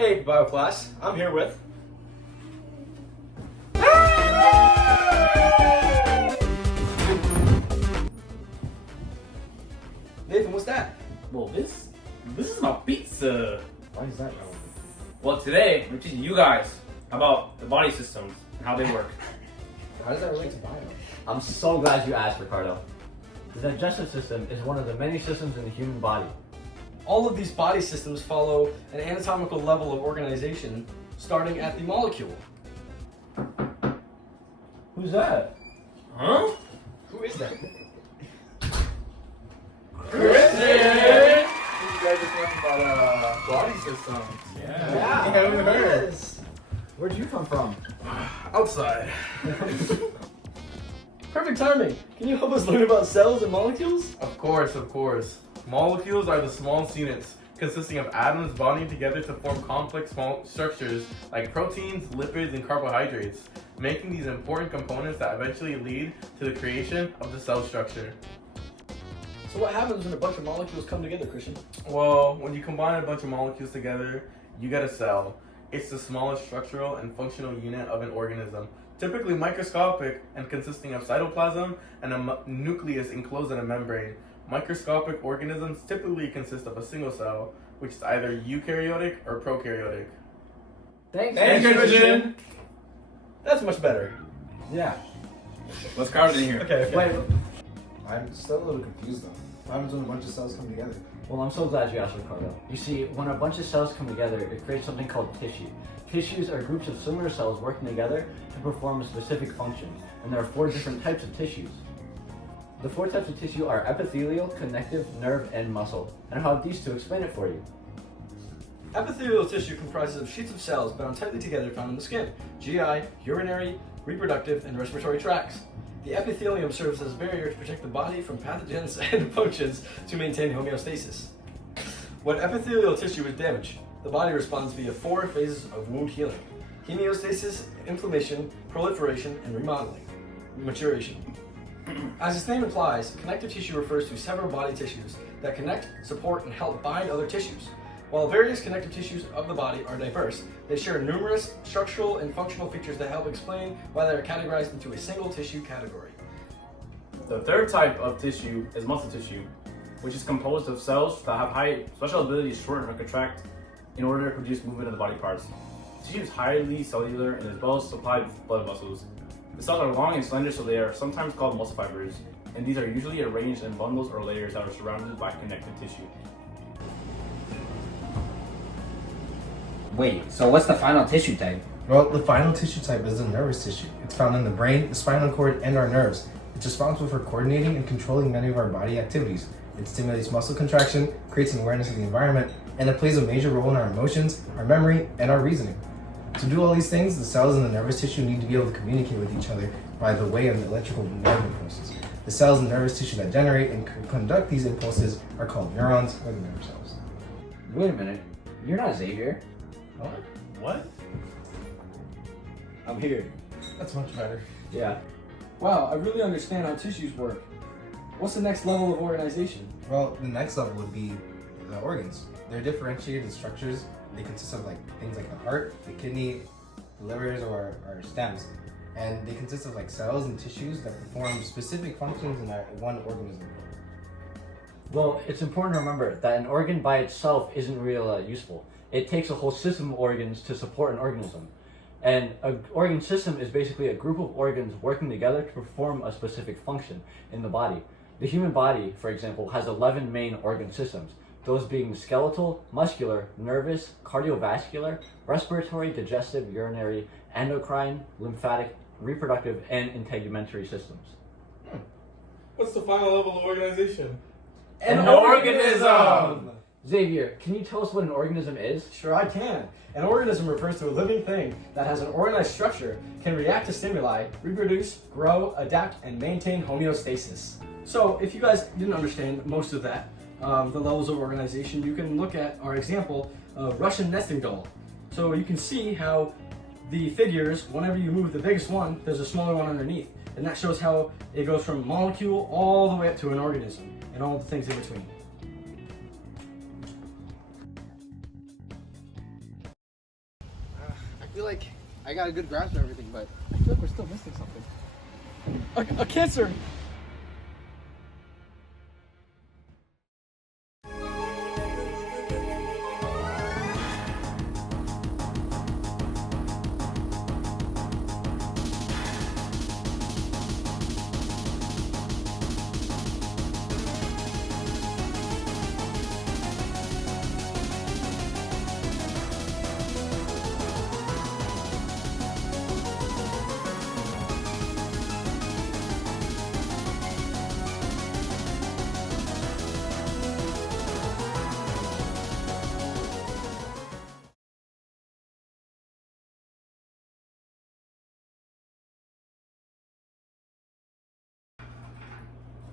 Hey, bio class. I'm here with... Nathan, what's that? Well, this is my pizza. Why is that relevant? Well, today I'm teaching you guys about the body systems and how they work. How does that relate to bio? I'm so glad you asked, Ricardo. The digestive system is one of the many systems in the human body. All of these body systems follow an anatomical level of organization starting at the molecule. Who's that? Huh? Who is that? Christian! You guys are talking about body systems. Yeah. I think I even heard. Where'd you come from? Outside. Perfect timing. Can you help us learn about cells and molecules? Of course. Molecules are the smallest units consisting of atoms bonding together to form complex small structures like proteins, lipids, and carbohydrates, making these important components that eventually lead to the creation of the cell structure. So what happens when a bunch of molecules come together, Christian? Well, when you combine a bunch of molecules together, you get a cell. It's the smallest structural and functional unit of an organism, typically microscopic and consisting of cytoplasm and a nucleus enclosed in a membrane. Microscopic organisms typically consist of a single cell, which is either eukaryotic or prokaryotic. Thanks, Christian. That's much better. Yeah. What's crowded in here? Okay. Wait, I'm still a little confused though. What happens when a bunch of cells come together? well, I'm so glad you asked, Ricardo. You see, when a bunch of cells come together, it creates something called tissue. Tissues are groups of similar cells working together to perform a specific function, and there are 4 different types of tissues. The 4 types of tissue are epithelial, connective, nerve, and muscle. And I'll have these to explain it for you. Epithelial tissue comprises of sheets of cells bound tightly together found in the skin, GI, urinary, reproductive, and respiratory tracts. The epithelium serves as a barrier to protect the body from pathogens and functions to maintain homeostasis. When epithelial tissue is damaged, the body responds via 4 phases of wound healing: hemostasis, inflammation, proliferation, and remodeling, maturation. As its name implies, connective tissue refers to several body tissues that connect, support, and help bind other tissues. While various connective tissues of the body are diverse, they share numerous structural and functional features that help explain why they are categorized into a single tissue category. The third type of tissue is muscle tissue, which is composed of cells that have high special ability to shorten or contract in order to produce movement of the body parts. Tissue is highly cellular and is well supplied with blood vessels. The cells are long and slender, so they are sometimes called muscle fibers, and these are usually arranged in bundles or layers that are surrounded by connective tissue. Wait, so what's the final tissue type? Well, the final tissue type is the nervous tissue. It's found in the brain, the spinal cord, and our nerves. It's responsible for coordinating and controlling many of our body activities. It stimulates muscle contraction, creates an awareness of the environment, and it plays a major role in our emotions, our memory, and our reasoning. To do all these things, the cells in the nervous tissue need to be able to communicate with each other by the way of the electrical nerve impulses. The cells in the nervous tissue that generate and conduct these impulses are called neurons or the nerve cells. Wait a minute, you're not Xavier. What? I'm here. That's much better. Yeah. Wow, I really understand how tissues work. What's the next level of organization? Well, the next level would be the organs. They're differentiated structures. They consist of things like the heart, the kidney, the livers, or stems. And they consist of cells and tissues that perform specific functions in one organism. Well, it's important to remember that an organ by itself isn't real useful. It takes a whole system of organs to support an organism. And an organ system is basically a group of organs working together to perform a specific function in the body. The human body, for example, has 11 main organ systems, those being skeletal, muscular, nervous, cardiovascular, respiratory, digestive, urinary, endocrine, lymphatic, reproductive, and integumentary systems. What's the final level of organization? An organism! Xavier, can you tell us what an organism is? Sure I can. An organism refers to a living thing that has an organized structure, can react to stimuli, reproduce, grow, adapt, and maintain homeostasis. So if you guys didn't understand most of that, the levels of organization, you can look at our example of Russian nesting doll. So you can see how the figures, whenever you move the biggest one, there's a smaller one underneath. And that shows how it goes from molecule all the way up to an organism and all the things in between. feel like I got a good grasp of everything, but I feel like we're still missing something. A cancer.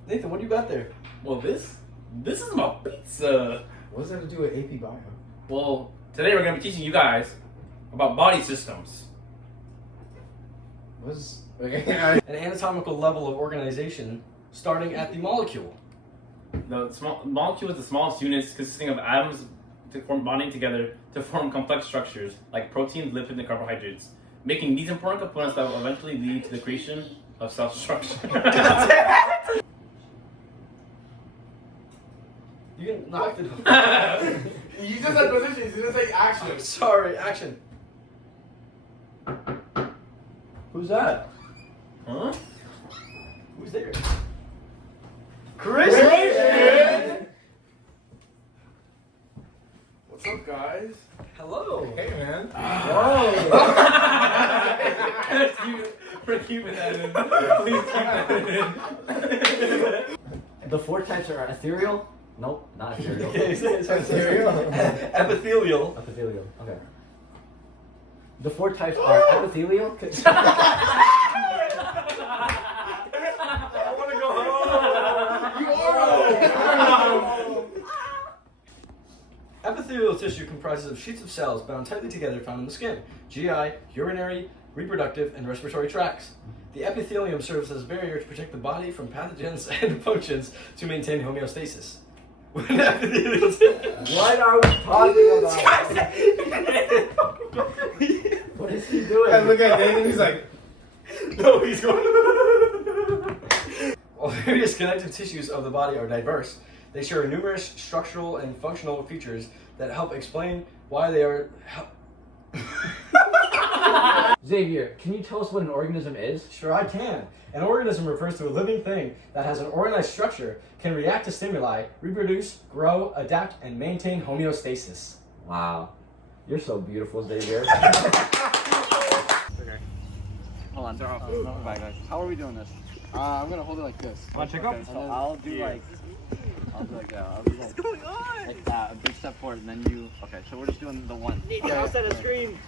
Nathan, what do you got there? Well, this is my pizza. What does that have to do with AP Bio? Well, today we're gonna be teaching you guys about body systems. What's An anatomical level of organization starting at the molecule. The small molecule is the smallest units consisting of atoms bonding together to form complex structures like proteins, lipids, and carbohydrates, making these important components that will eventually lead to the creation of cell structure. You get knocked it. You just said positions. You didn't say action. I'm sorry, action. Who's that? Huh? Who's there? Christian! What's up, guys? Hello. Hey, man. We're keeping that in. Please keep that in. The 4 types are ethereal. Nope, not ethereal. Epithelial. Epithelial. Okay. The 4 types are epithelial. I want to go home. Epithelial tissue comprises of sheets of cells bound tightly together found in the skin, GI, urinary, reproductive, and respiratory tracts. The epithelium serves as a barrier to protect the body from pathogens and functions to maintain homeostasis. What What are we talking about? What is he doing? I look at Nathan, he's like, No, he's going. While various connective tissues of the body are diverse, they share numerous structural and functional features that help explain why they are. Xavier, can you tell us what an organism is? Sure, I can. An organism refers to a living thing that has an organized structure, can react to stimuli, reproduce, grow, adapt, and maintain homeostasis. Wow. You're so beautiful, Xavier. Okay. Hold on. Bye, guys. How are we doing this? I'm gonna hold it like this. Wanna check out? And then I'll do like that. What's going on? Like that, a big step forward, and then you. Okay, so we're just doing the one. Outside the screen.